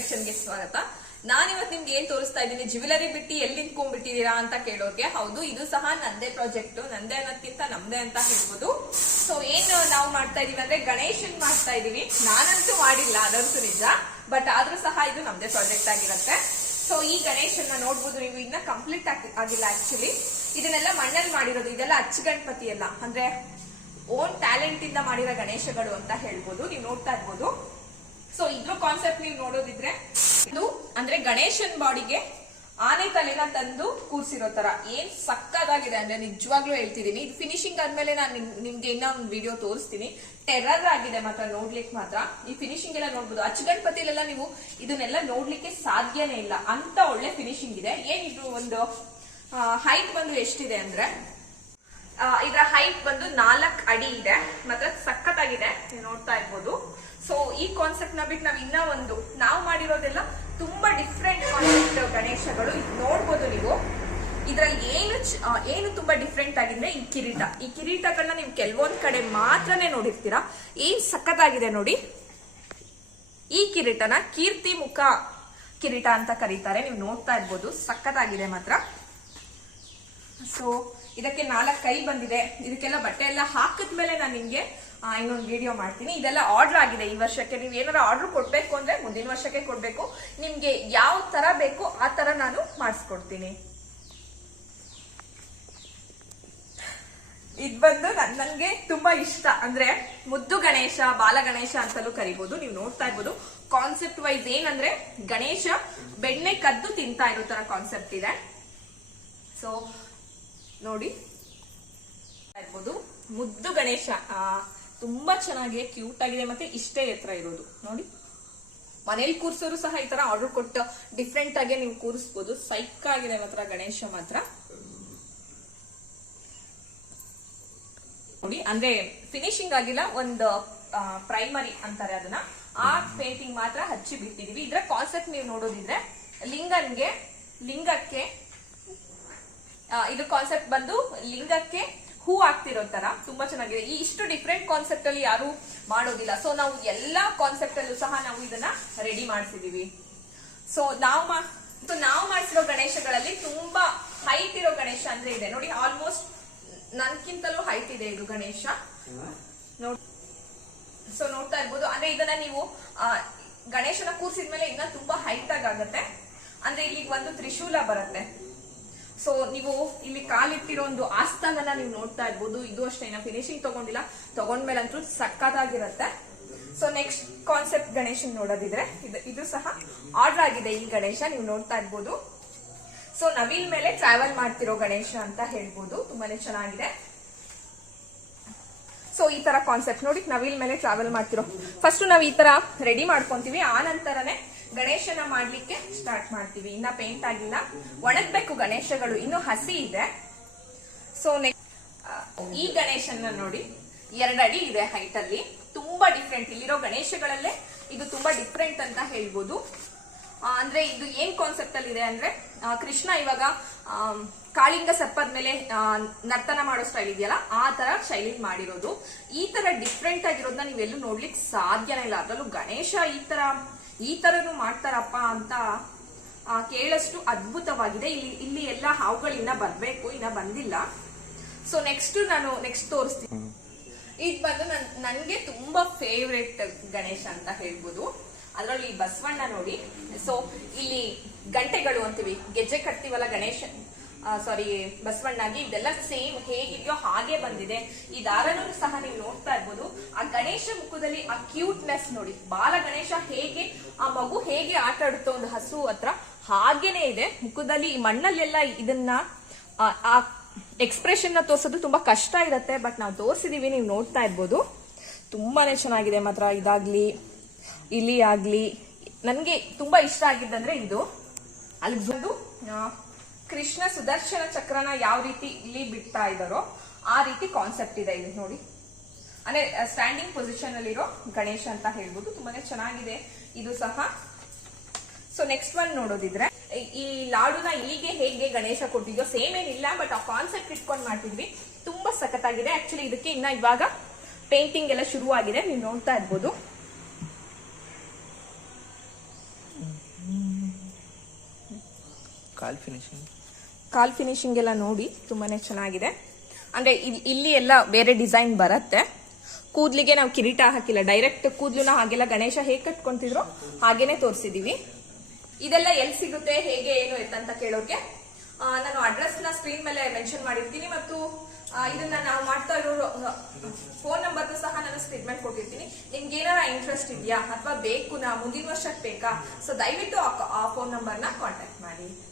ಕಲೆಕ್ಷನ್ಗೆ ಸ್ವಾಗತ. ನಾನಿವತ್ತು ನಿಮ್ಗೆ ಏನ್ ತೋರಿಸ್ತಾ ಇದ್ದೀನಿ? ಜ್ಯುವೆಲರಿ ಬಿಟ್ಟು ಎಲ್ಲಿ ನಿಂತ್ಕೊಂಡ್ಬಿಟ್ಟಿದೀರಾ ಅಂತ ಕೇಳೋರ್ಗೆ. ಹೌದು, ಇದು ಸಹ ನಂದೇ ಪ್ರಾಜೆಕ್ಟ್ ನಂದೇ ಅನ್ನೋದಕ್ಕಿಂತ ನಮ್ದೇ ಅಂತ ಹೇಳ್ಬೋದು. ಸೊ ಏನು ನಾವು ಮಾಡ್ತಾ ಇದೀವಿ ಅಂದ್ರೆ ಗಣೇಶನ್ ಮಾಡ್ತಾ ಇದೀವಿ. ನಾನಂತೂ ಮಾಡಿಲ್ಲ, ಅದಂತೂ ನಿಜ. ಬಟ್ ಆದ್ರೂ ಸಹ ಇದು ನಮ್ದೇ ಪ್ರಾಜೆಕ್ಟ್ ಆಗಿರುತ್ತೆ. ಸೊ ಈ ಗಣೇಶನ್ನ ನೋಡ್ಬೋದು ನೀವು. ಇನ್ನ ಕಂಪ್ಲೀಟ್ ಆಗಿಲ್ಲ ಆಕ್ಚುಲಿ ಇದನ್ನೆಲ್ಲ ಮಣ್ಣಲ್ಲಿ ಮಾಡಿರೋದು. ಇದೆಲ್ಲ ಅಚ್ಚ ಗಣಪತಿ ಎಲ್ಲ ಅಂದ್ರೆ ಓನ್ ಟ್ಯಾಲೆಂಟ್ ಇಂದ ಮಾಡಿರೋ ಗಣೇಶಗಳು ಅಂತ ಹೇಳ್ಬೋದು. ನೀವು ನೋಡ್ತಾ ಇರ್ಬೋದು. ಸೊ ಇದ್ರ ಕಾನ್ಸೆಪ್ಟ್ ನೀವು ನೋಡೋದಿದ್ರೆ ಇದು ಅಂದ್ರೆ ಗಣೇಶನ್ ಬಾಡಿಗೆ ಆನೆ ತಲೆನ ತಂದು ಕೂರ್ಸಿರೋ ತರ. ಏನ್ ಸಕ್ಕದಾಗಿದೆ ಅಂದ್ರೆ ನಿಜವಾಗ್ಲೂ ಹೇಳ್ತಿದೀನಿ ಇದು ಫಿನಿಶಿಂಗ್ ಆದ್ಮೇಲೆ ನಾನು ನಿಮ್ಗೆ ಇನ್ನೊಂದು ವಿಡಿಯೋ ತೋರಿಸ್ತೀನಿ. ಟೆರರ್ ಆಗಿದೆ ಮಾತ್ರ ನೋಡ್ಲಿಕ್ಕೆ ಮಾತ್ರ. ಈ ಫಿನಿಶಿಂಗ್ ಎಲ್ಲ ನೋಡ್ಬೋದು. ಅಚ್ಚ ಗಣಪತಿಲೆಲ್ಲ ನೀವು ಇದನ್ನೆಲ್ಲ ನೋಡ್ಲಿಕ್ಕೆ ಸಾಧ್ಯನೇ ಇಲ್ಲ. ಅಂತ ಒಳ್ಳೆ ಫಿನಿಶಿಂಗ್ ಇದೆ. ಏನಿದ್ರು ಒಂದು ಹೈಟ್ ಬಂದು ಎಷ್ಟಿದೆ ಅಂದ್ರೆ ಇದರ ಹೈಟ್ ಬಂದು ನಾಲ್ಕ್ ಅಡಿ ಇದೆ. ಮಾತ್ರ ಸಖತ್ತಾಗಿದೆ. ನೋಡ್ತಾ ಇರ್ಬೋದು. ಸೊ ಈ ಕಾನ್ಸೆಪ್ಟ್ನ ಬಿಟ್ಟು ನಾವು ಇನ್ನ ಒಂದು. ನಾವು ಮಾಡಿರೋದೆಲ್ಲ ತುಂಬಾ ಡಿಫ್ರೆಂಟ್ ಕಾನ್ಸೆಪ್ಟ್ ಗಣೇಶಗಳು. ನೋಡ್ಬೋದು ನೀವು. ಇದ್ರಲ್ಲಿ ಏನು ಏನು ತುಂಬಾ ಡಿಫ್ರೆಂಟ್ ಆಗಿದ್ರೆ ಈ ಕಿರೀಟ. ಈ ಕಿರೀಟಗಳನ್ನ ನೀವು ಕೆಲವೊಂದ್ ಕಡೆ ಮಾತ್ರನೇ ನೋಡಿರ್ತೀರಾ. ಏನ್ ಸಖತ್ತಾಗಿದೆ ನೋಡಿ. ಈ ಕಿರೀಟನ ಕೀರ್ತಿ ಮುಖ ಕಿರೀಟ ಅಂತ ಕರೀತಾರೆ. ನೀವು ನೋಡ್ತಾ ಇರ್ಬೋದು. ಸಖತ್ತಾಗಿದೆ ಮಾತ್ರ. ಸೊ ಇದಕ್ಕೆ ನಾಲ್ಕು ಕೈ ಬಂದಿದೆ. ಇದಕ್ಕೆಲ್ಲ ಬಟ್ಟೆ ಎಲ್ಲ ಹಾಕಿದ್ಮೇಲೆ ನಾನು ನಿಮ್ಗೆ ಇನ್ನೊಂದು ವಿಡಿಯೋ ಮಾಡ್ತೀನಿ. ಇದೆಲ್ಲ ಆರ್ಡರ್ ಆಗಿದೆ ಈ ವರ್ಷಕ್ಕೆ. ನೀವು ಏನಾರ ಆರ್ಡರ್ ಕೊಡ್ಬೇಕು ಅಂದ್ರೆ ಮುಂದಿನ ವರ್ಷಕ್ಕೆ ಕೊಡ್ಬೇಕು. ನಿಮ್ಗೆ ಯಾವ ತರ ಬೇಕು ಆ ತರ ನಾನು ಮಾಡಿಸ್ಕೊಡ್ತೀನಿ. ಇದ್ ಬಂದು ನನಗೆ ನನ್ಗೆ ತುಂಬಾ ಇಷ್ಟ. ಅಂದ್ರೆ ಮುದ್ದು ಗಣೇಶ, ಬಾಲ ಗಣೇಶ ಅಂತಲೂ ಕರಿಬಹುದು ನೀವು ನೋಡ್ತಾ ಇರ್ಬೋದು. ಕಾನ್ಸೆಪ್ಟ್ ವೈಸ್ ಏನಂದ್ರೆ ಗಣೇಶ ಬೆಣ್ಣೆ ಕದ್ದು ತಿಂತಾ ಇರೋ ತರ ಕಾನ್ಸೆಪ್ಟ್ ಇದೆ. ಸೊ ನೋಡಿ. ಇರ್ಬೋದು. ಮುದ್ದು ಗಣೇಶ. ತುಂಬಾ ಚೆನ್ನಾಗಿದೆ ಕ್ಯೂಟ್ ಆಗಿದೆ ಮತ್ತೆ ಇಷ್ಟೇ ಎತ್ತರ ಇರೋದು. ನೋಡಿ. ಮನೇಲಿ ಕೂರ್ಸೋರು ಸಹ ಈ ತರ ಆರ್ಡರ್ ಕೊಟ್ಟು ಡಿಫ್ರೆಂಟ್ ಆಗಿ ನೀವು ಕೂರಿಸ್ಬೋದು. ಸೈಕ್ ಆಗಿದೆ ಮಾತ್ರ ಗಣೇಶ ಮಾತ್ರ. ನೋಡಿ, ಅಂದ್ರೆ ಫಿನಿಶಿಂಗ್ ಆಗಿಲ್ಲ, ಒಂದು ಪ್ರೈಮರಿ ಅಂತಾರೆ ಅದನ್ನ. ಆ ಪೇಂಟಿಂಗ್ ಮಾತ್ರ ಹಚ್ಚಿ ಬಿಟ್ಟಿದೀವಿ ಇದ್ರ ಕಾನ್ಸೆಪ್ಟ್ ನೀವು ನೋಡೋದಿದ್ರೆ, ಲಿಂಗನ್ಗೆ, ಲಿಂಗಕ್ಕೆ ಇದು ಕಾನ್ಸೆಪ್ಟ್ ಬಂದು ಲಿಂಗಕ್ಕೆ ಹೂ ಆಗ್ತಿರೋ ತರ ತುಂಬಾ ಚೆನ್ನಾಗಿದೆ. ಈ ಇಷ್ಟು ಡಿಫ್ರೆಂಟ್ ಕಾನ್ಸೆಪ್ಟ್ ಅಲ್ಲಿ ಯಾರು ಮಾಡೋದಿಲ್ಲ. ಸೊ ನಾವು ಎಲ್ಲಾ ಕಾನ್ಸೆಪ್ಟ್ ಅಲ್ಲೂ ಸಹ ನಾವು ಇದನ್ನ ರೆಡಿ ಮಾಡಿಸಿದೀವಿ. ಸೊ ನಾವು ಸೊ ನಾವು ಮಾಡಿಸಿರೋ ಗಣೇಶಗಳಲ್ಲಿ ತುಂಬಾ ಹೈಟ್ ಇರೋ ಗಣೇಶ ಅಂದ್ರೆ ಇದೆ. ನೋಡಿ ಆಲ್ಮೋಸ್ಟ್ ನನ್ಕಿಂತಲೂ ಹೈಟ್ ಇದೆ ಇದು ಗಣೇಶ. ನೋಡಿ ಸೊ ನೋಡ್ತಾ ಇರ್ಬೋದು. ಅಂದ್ರೆ ಇದನ್ನ ನೀವು ಗಣೇಶನ ಕೂರ್ಸಿದ್ಮೇಲೆ ಇನ್ನ ತುಂಬಾ ಹೈಟ್ ಆಗುತ್ತೆ. ಅಂದ್ರೆ ಇಲ್ಲಿ ಒಂದು ತ್ರಿಶೂಲ ಬರುತ್ತೆ. ಸೊ ನೀವು ಇಲ್ಲಿ ಕಾಲಿಟ್ಟಿರೋ ಒಂದು ಆಸ್ಥಾನನ ನೀವು ನೋಡ್ತಾ ಇರ್ಬೋದು. ಇದು ಅಷ್ಟೇ ಫಿನಿಶಿಂಗ್ ತಗೊಂಡಿಲ್ಲ. ತಗೊಂಡ್ಮೇಲಂತೂ ಸಕ್ಕತ್ತಾಗಿರುತ್ತೆ ಸೊ ನೆಕ್ಸ್ಟ್ ಕಾನ್ಸೆಪ್ಟ್ ಗಣೇಶನ್ ನೋಡೋದಿದ್ರೆ, ಇದು ಇದು ಸಹ ಆರ್ಡರ್ ಆಗಿದೆ ಈ ಗಣೇಶ, ನೀವು ನೋಡ್ತಾ ಇರ್ಬೋದು. ಸೊ ನವಿಲ್ ಮೇಲೆ ಟ್ರಾವೆಲ್ ಮಾಡ್ತಿರೋ ಗಣೇಶ ಅಂತ ಹೇಳ್ಬೋದು. ತುಂಬಾನೇ ಚೆನ್ನಾಗಿದೆ. ಸೊ ಈ ತರ ಕಾನ್ಸೆಪ್ಟ್ ನೋಡಿ ನವಿಲ್ ಮೇಲೆ ಟ್ರಾವೆಲ್ ಮಾಡ್ತಿರೋ. ಫಸ್ಟ್ ನಾವು ಈ ತರ ರೆಡಿ ಮಾಡ್ಕೊಂತೀವಿ. ಆ ನಂತರನೇ ಗಣೇಶನ ಮಾಡ್ಲಿಕ್ಕೆ ಸ್ಟಾರ್ಟ್ ಮಾಡ್ತೀವಿ. ಇನ್ನ ಪೇಂಟ್ ಆಗಿಲ್ಲ. ಒಣಗ್ಬೇಕು ಗಣೇಶಗಳು. ಇನ್ನು ಹಸಿ ಇದೆ. ಸೊ ಈ ಗಣೇಶನ ನೋಡಿ. ಎರಡು ಅಡಿ ಇದೆ ಹೈಟ್ ಅಲ್ಲಿ. ತುಂಬಾ ಡಿಫ್ರೆಂಟ್ ಇಲ್ಲಿರೋ ಗಣೇಶಗಳಲ್ಲೇ ಇದು ತುಂಬಾ ಡಿಫ್ರೆಂಟ್ ಅಂತ ಹೇಳ್ಬೋದು. ಅಂದ್ರೆ ಇದು ಏನ್ ಕಾನ್ಸೆಪ್ಟ್ ಅಲ್ಲಿ ಇದೆ ಅಂದ್ರೆ ಕೃಷ್ಣ ಇವಾಗ ಕಾಳಿಂಗ ಸರ್ಪದ ಮೇಲೆ ನರ್ತನ ಮಾಡೋ ಸ್ಟೈಲ್ ಇದೆಯಲ್ಲ, ಆ ತರ ಶೈಲಿ ಮಾಡಿರೋದು. ಈ ತರ ಡಿಫ್ರೆಂಟ್ ಆಗಿರೋದನ್ನ ನೀವೆಲ್ಲೂ ನೋಡ್ಲಿಕ್ಕೆ ಸಾಧ್ಯನೇ ಇಲ್ಲ. ಅದರಲ್ಲೂ ಗಣೇಶ ಈ ತರ ಈ ತರನು ಮಾಡ್ತಾರಪ್ಪ ಅಂತ ಕೇಳಷ್ಟು ಅದ್ಭುತವಾಗಿದೆ. ಇಲ್ಲಿ ಇಲ್ಲಿ ಎಲ್ಲ ಹಾವುಗಳು ಇನ್ನ ಬರ್ಬೇಕು ಇನ್ನ ಬಂದಿಲ್ಲ. ಸೊ ನೆಕ್ಸ್ಟ್ ನಾನು ನೆಕ್ಸ್ಟ್ ತೋರಿಸ್ತೀನಿ. ಇದು ಬಂದು ನನ್ ನನ್ಗೆ ತುಂಬಾ ಫೇವ್ರೆಟ್ ಗಣೇಶ ಅಂತ ಹೇಳ್ಬೋದು. ಅದರಲ್ಲಿ ಬಸವಣ್ಣ ನೋಡಿ. ಸೊ ಇಲ್ಲಿ ಗಂಟೆಗಳು ಅಂತೀವಿ. ಗೆಜ್ಜೆ ಕಟ್ತೀವಲ್ಲ ಗಣೇಶ? ಸಾರಿ ಬಸವಣ್ಣಾಗಿ ಇದೆಲ್ಲ ಸೇಮ್ ಹೇಗಿದೆಯೋ ಹಾಗೆ ಬಂದಿದೆ. ಈ ದಾರನೂ ಸಹ ನೀವು ನೋಡ್ತಾ ಇರ್ಬೋದು. ಆ ಗಣೇಶ ಮುಖದಲ್ಲಿ ಆ ಕ್ಯೂಟ್ನೆಸ್ ನೋಡಿ. ಬಾಲ ಗಣೇಶ ಹೇಗೆ ಆ ಮಗು ಹೇಗೆ ಆಟ ಆಡುತ್ತೋ ಒಂದು ಹಸು ಹತ್ರ ಹಾಗೇನೆ ಇದೆ. ಮುಖದಲ್ಲಿ ಈ ಮಣ್ಣಲ್ಲೆಲ್ಲ ಇದನ್ನ ಆ, ಎಕ್ಸ್ಪ್ರೆಷನ್ನ ತೋರ್ಸೋದು ತುಂಬಾ ಕಷ್ಟ ಇರುತ್ತೆ ಬಟ್ ನಾವು ತೋರಿಸಿದೀವಿ ನೀವು ನೋಡ್ತಾ ಇರ್ಬೋದು. ತುಂಬಾನೇ ಚೆನ್ನಾಗಿದೆ ಮಾತ್ರ. ಇದಾಗ್ಲಿ ಇಲಿ ಆಗ್ಲಿ. ನನ್ಗೆ ತುಂಬಾ ಇಷ್ಟ ಆಗಿದ್ದಂದ್ರೆ ಇದು. ಅಲ್ಲಿ ಬಂದು ಕೃಷ್ಣ ಸುದರ್ಶನ ಚಕ್ರನ ಯಾವ ರೀತಿ ಇಲ್ಲಿ ಬಿಡ್ತಾ ಇದ್ದಾರೋ ಆ ರೀತಿ ಕಾನ್ಸೆಪ್ಟ್ ಇದೆ ಇಲ್ಲಿ ನೋಡಿ. ಅಂದ್ರೆ ಸ್ಟ್ಯಾಂಡಿಂಗ್ ಪೊಸಿಷನ್ ಅಲ್ಲಿರೋ ಗಣೇಶ ಅಂತ ಹೇಳ್ಬೋದು. ತುಂಬಾನೇ ಚೆನ್ನಾಗಿದೆ ಇದು ಸಹ. ಸೊ ನೆಕ್ಸ್ಟ್ ಒನ್ ನೋಡೋದಿದ್ರೆ, ಈ- ಲಾಡುನ ಇಲ್ಲಿಗೆ ಹೇಗೆ ಗಣೇಶ ಕೊಟ್ಟಿದ್ಯೋ ಸೇಮ್ ಏನಿಲ್ಲ ಬಟ್ ಆ ಕಾನ್ಸೆಪ್ಟ್ ಇಟ್ಕೊಂಡು ಮಾಡ್ತಿದ್ವಿ. ತುಂಬಾ ಸಖತ್ತಾಗಿದೆ. ಆಕ್ಚುಲಿ ಇದಕ್ಕೆ ಇನ್ನ ಇವಾಗ ಪೇಂಟಿಂಗ್ ಎಲ್ಲ ಆಗಿದೆ ನೀವು ನೋಡ್ತಾ ಇರ್ಬೋದು. ಕಾಲ್ ಫಿನಿಶಿಂಗ್ ಕಾಲ್ ಫಿನಿಶಿಂಗ್ ಎಲ್ಲ ನೋಡಿ ತುಂಬಾನೇ ಚೆನ್ನಾಗಿದೆ. ಅಂದ್ರೆ ಇಲ್- ಇಲ್ಲಿ ಎಲ್ಲ ಬೇರೆ ಡಿಸೈನ್ ಬರುತ್ತೆ. ಕೂದ್ಲಿಗೆ ನಾವು ಕಿರೀಟ ಹಾಕಿಲ್ಲ. ಡೈರೆಕ್ಟ್ ಕೂದ್ಲುನ ಹಾಗೆಲ್ಲ ಗಣೇಶ ಹೇಗೆ ಕಟ್ಕೊಂತಿದ್ರು ಹಾಗೇನೆ ತೋರಿಸಿದೀವಿ. ಇದೆಲ್ಲ ಎಲ್ಲಿ ಸಿಗುತ್ತೆ, ಹೇಗೆ, ಏನು ಎತ್ತಂತ ಕೇಳೋಕೆ ನಾನು ಅಡ್ರೆಸ್ನ ಸ್ಕ್ರೀನ್ ಮೇಲೆ ಮೆನ್ಷನ್ ಮಾಡಿರ್ತೀನಿ ಮತ್ತು ಇದನ್ನ ನಾವು ಮಾಡ್ತಾ ಇರೋ ಫೋನ್ ನಂಬರ್ ಸಹ ನಾನು ಸ್ಕ್ರೀನ್ ಮೇಲೆ ಕೊಟ್ಟಿರ್ತೀನಿ. ನಿಮ್ಗೆ ಏನಾರ ಇಂಟ್ರೆಸ್ಟ್ ಇದೆಯಾ ಅಥವಾ ಬೇಕು ನಾ ಮುಂದಿನ ವರ್ಷಕ್ಕೆ ಬೇಕಾ? ಸೊ ದಯವಿಟ್ಟು ಆ ಫೋನ್ ನಂಬರ್ನ ಕಾಂಟ್ಯಾಕ್ಟ್ ಮಾಡಿ.